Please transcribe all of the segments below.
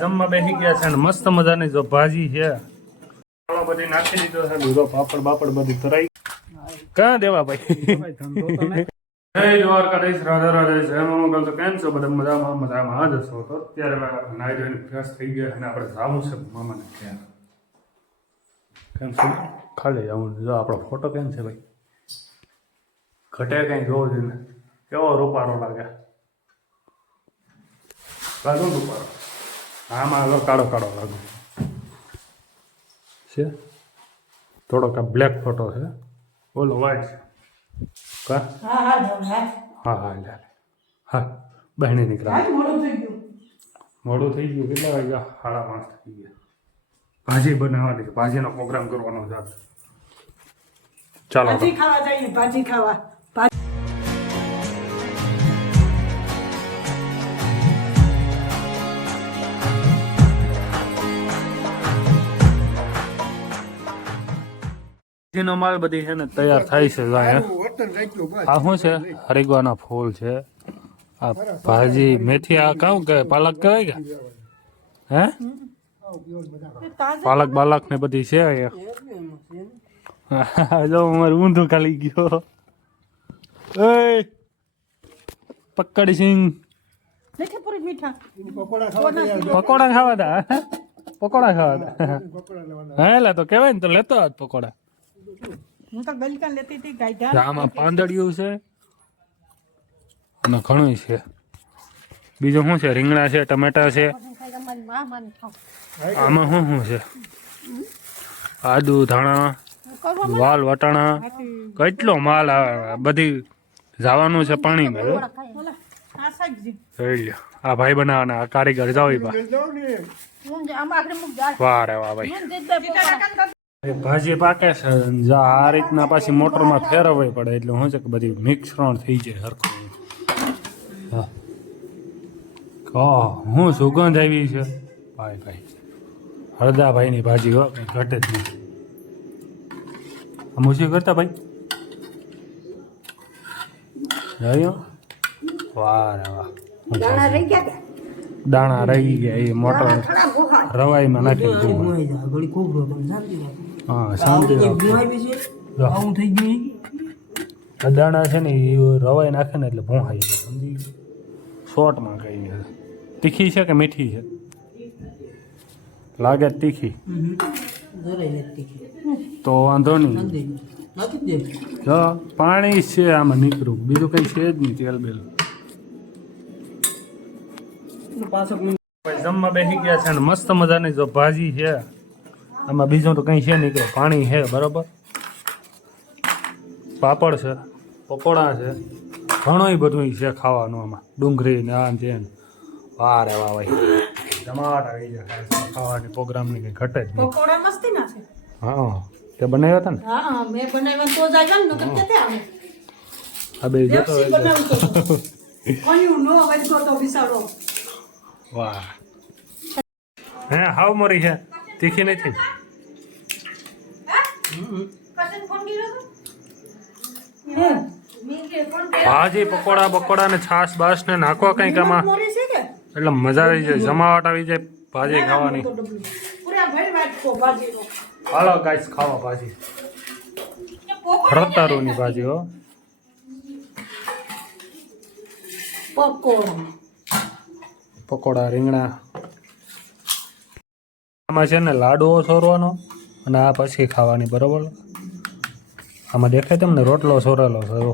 જમવા બેસી ગયા છે અને મસ્ત મજાની જો ભાજી છે. બધી નાખી દીધો છે બધો પાપડ બાપડ બધી તરાઈ. ક્યાં દેવા ભાઈ? જય દ્વારકાધીશ રાધા રાધા જય મંગલ. તો કેમ છો બધા? મજામાં મજામાં. જ છો તો અત્યારે નાઈ ધોઈને ફ્રેશ થઈ ગયા અને આપણે જાવું છે મામાને ક્યાં કેમ છે? ખાલી જવું જો આપણો ફોટો કેમ છે ભાઈ? ઘટે કઈ જોવો જોઈએ કેવો રૂપારો લાગે? લાગુ રૂપારો. આમાં હવે કાળો કાળો લાગુ. છે? થોડોક આ બ્લેક ફોટો છે. ઓલો વાઇટ કા? હા હા હા. હા હા લે હા બહેણી નીકળ્યા મોડું થઈ ગયું. મોડું થઈ ગયું કેટલા વાગ્યા? સાડા પાંચ થઈ ગયા. ભાજી બનાવવાની છે ભાજીનો પ્રોગ્રામ કરવાનો છે. ચાલો ભાજી ખાવા જઈએ ભાજી ખાવા. ભાજીનો માલ બધી છે ને તૈયાર થાય છે આ શું છે? હરિગવાના ફૂલ છે. આ ભાજી મેથી આ કાઉ કે પાલક કહેવાય કે? હે? પાલક બાલક ને બધી છે અહીંયા. જો અમારું ઊંધું ખાલી ગયો. એ પકડી સિંગ. પકોડા ખાવા તા પકોડા ખાવા તા હા? એટલે તો કહેવાય ને તો લેતો જ પકોડા. હું તો ગલકા લેતી હતી ગાયઢા આમાં પાંદડિયું છે અને ઘણું છે. બીજું શું છે? રીંગણા છે ટમેટા છે. આમાં શું શું છે? આદુ ધાણા વાલ વટાણા. કેટલો માલ આવે બધી જવાનું છે પાણીમાં. આ લ્યો. આ ભાઈ બનાવવાના આ કારીગર જાવ વાહ રે વાહ ભાઈ. ભાજી પાકે છે જો આ રીતના પાછી મોટરમાં ફેરવવી પડે એટલે શું છે કે બધી મિશ્રણ થઈ જાય હરખું. કહો હું સુગંધ આવી છે? ભાઈ ભાઈ. હળદાભાઈની ભાજી હો કંઈ ઘટે જ નહીં. મુસી કરતા ભાઈ? વાહ વાહ. દાણા રહી ગયા? કે? દાણા રહી ગયા એ મોટર રવાઈમાં નાખી હા શાંતિ રાખો. થઈ આ દાણા છે ને એ રવાઈ નાખે ને એટલે ભોંહાઈ જાય સમજી? શોર્ટમાં કહીએ તીખી છે કે મીઠી છે? લાગે તીખી. તો વાંધો નહીં. હા પાણી છે આમાં નીકળું. બીજું કઈ છે જ નહીં તેલ બેલ જમવા બેસી ગયા છે ને મસ્ત મજાની જો ભાજી છે. આમાં બીજું તો કંઈ છે નહીં કે પાણી છે બરાબર? પાપડ છે પકોડા છે ઘણું બધું છે ખાવાનું આમાં. ડુંગળી ને આ છે. વાહ રે વાહ ભાઈ. ટમાટ આવી જાય ખાવાની પ્રોગ્રામની કંઈ ઘટે જ પકોડા મસ્તી ના છે? હા તે બનાવ્યા હતા ને? હા મેં બનાવ્યા તો જ આવ્યા ને નકર ક્યાંથી આવે? આ બે જતો. કયું નો વધતો તો બિસાડો વાહ. હે હાવ મરી છે. તીખી નથી ભાજી પકોડા બકોડા ને છાશ બાસ ને નાખો કંઈક આમાં. એટલે મજા આવી જાય જમાવટ આવી જાય ભાજી ખાવાની. હાલો ગાઈસ ખાવા ભાજી. રતારુની ભાજી હો. પકોડા રીંગણા. આમાં છે ને લાડુઓ સોરવાનો અને આ પછી ખાવાની બરોબર? આમાં દેખાય તમને રોટલો સોરેલો છે રે.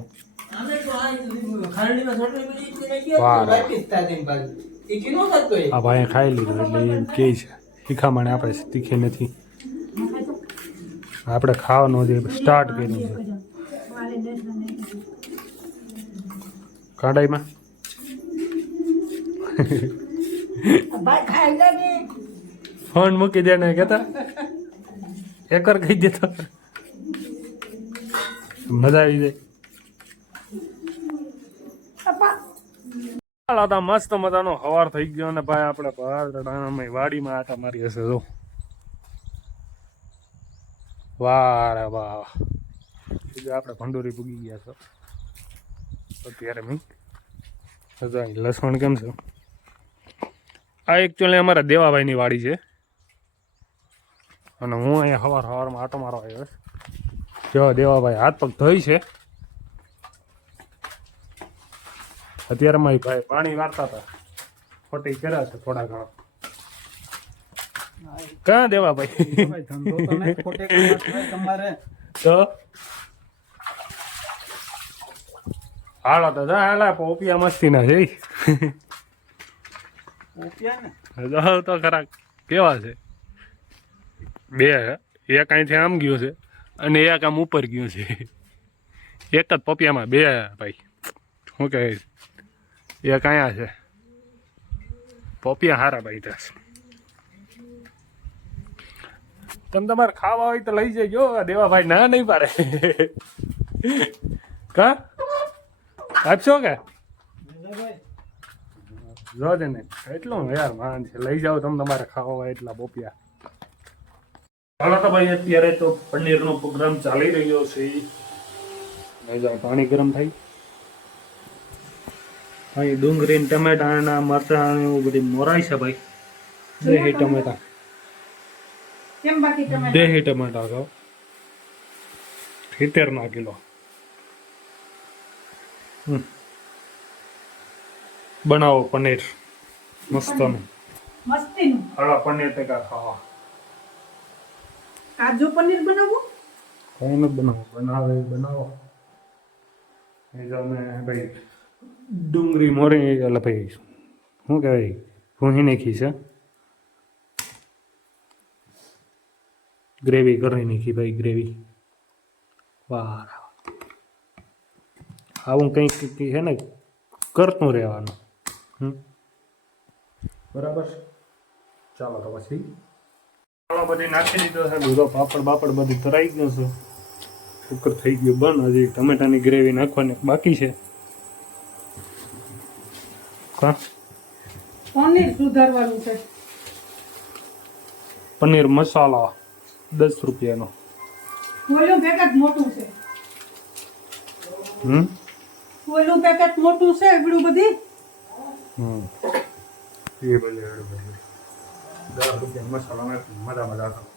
આ ભાઈ ખાઈ લીધું એટલે એમ કે છે. શીખામણે આપણે તીખી નથી. આપણે ખાવાનું જે સ્ટાર્ટ કર્યું છે. કઢાઈમાં? ભાઈ ખાઈ ફોન મૂકી દે ને કહેતા એકર કહી દેતો મજા આવી જાય. અપા ચાલો તો મસ્ત મજાનો હવાર થઈ ગયો ને ભાઈ, આપણે ભાઈ વાડીમાં આટા મારી હશે, જો. વાહ રે વાહ. આપણે ભંડોરી પૂગી ગયા છો. અત્યારે મેં લસણ કેમ છે? આ એકચ્યુઅલી અમારા દેવાભાઈની વાડી છે. અને હું અહીંયા સવાર સવારમાં આટો મારવા આવ્યો છું. જો દેવાભાઈ હાથ પગ ધોઈ છે. અત્યારે મારી ભાઈ પાણી વારતા હતા. ખોટી કર્યા છે થોડા ઘણા. ક્યાં દેવાભાઈ ભાઈ તો તમારે. હાલો તો જા હાલા પોપિયા મસ્તી ના છે. ઓપિયા ને? તો ખરા કેવા છે? બે, એક અહીંથી આમ ગયું છે અને એક આમ ઉપર ગયું છે. એક જ પપિયામાં બે ભાઈ. શું કહે એક અહીંયા છે. પપિયા હારા ભાઈ ત્યાં તમે તમારે ખાવા હોય તો લઈ જજો, આ દેવાભાઈ ના નહીં પાડે. કા? આપશો કે જો ને એટલું યાર માન છે. લઈ જાઓ તમે તમારે ખાવા હોય એટલા પોપિયા. ભાઈ અત્યારે તો પનીરનો પ્રોગ્રામ ચાલી રહ્યો છે. પાણી ગરમ થઈ અહીં ડુંગળી ટમેટાના મરચાં એવું બધી મોરાય છે ભાઈ. દેહી ટમેટા? કેમ બાકી તમે દેહી ટમેટા ખાવ સિત્તેર ના કિલો. હમ. બનાવો પનીર. મસ્તનું. મસ્તીનું? હળવા પનીર ટેકા ખાવા. કાજુ પનીર બનાવવું કઈ નથી બનાવો. બનાવે, બનાવો. એ જો અમે ભાઈ ડુંગળી મોરી એટલે ભાઈ શું કહેવાય? ભૂંહી નાખી છે. ગ્રેવી કરી નાખી ભાઈ, ગ્રેવી. વાહ. આવું કંઈક છે ને, કરતું રહેવાનું. બરાબર? ચાલો તો પછી. બધી નાખી દીધો છે બધો પાપડ બાપડ બધું તરાઈ ગયું છે. કુકર થઈ ગયું બંધ હજી ટમેટાની ગ્રેવી નાખવાની બાકી છે. કા? પનીર સુધારવાનું છે. પનીર મસાલા દસ રૂપિયાનો. ઓલું પેકેટ મોટું છે. હમ? ઓલું પેકેટ મોટું છે એવડું બધી? હમ. એ બધું દસ રૂપિયા મસાલા નાખી મજા મજા આવે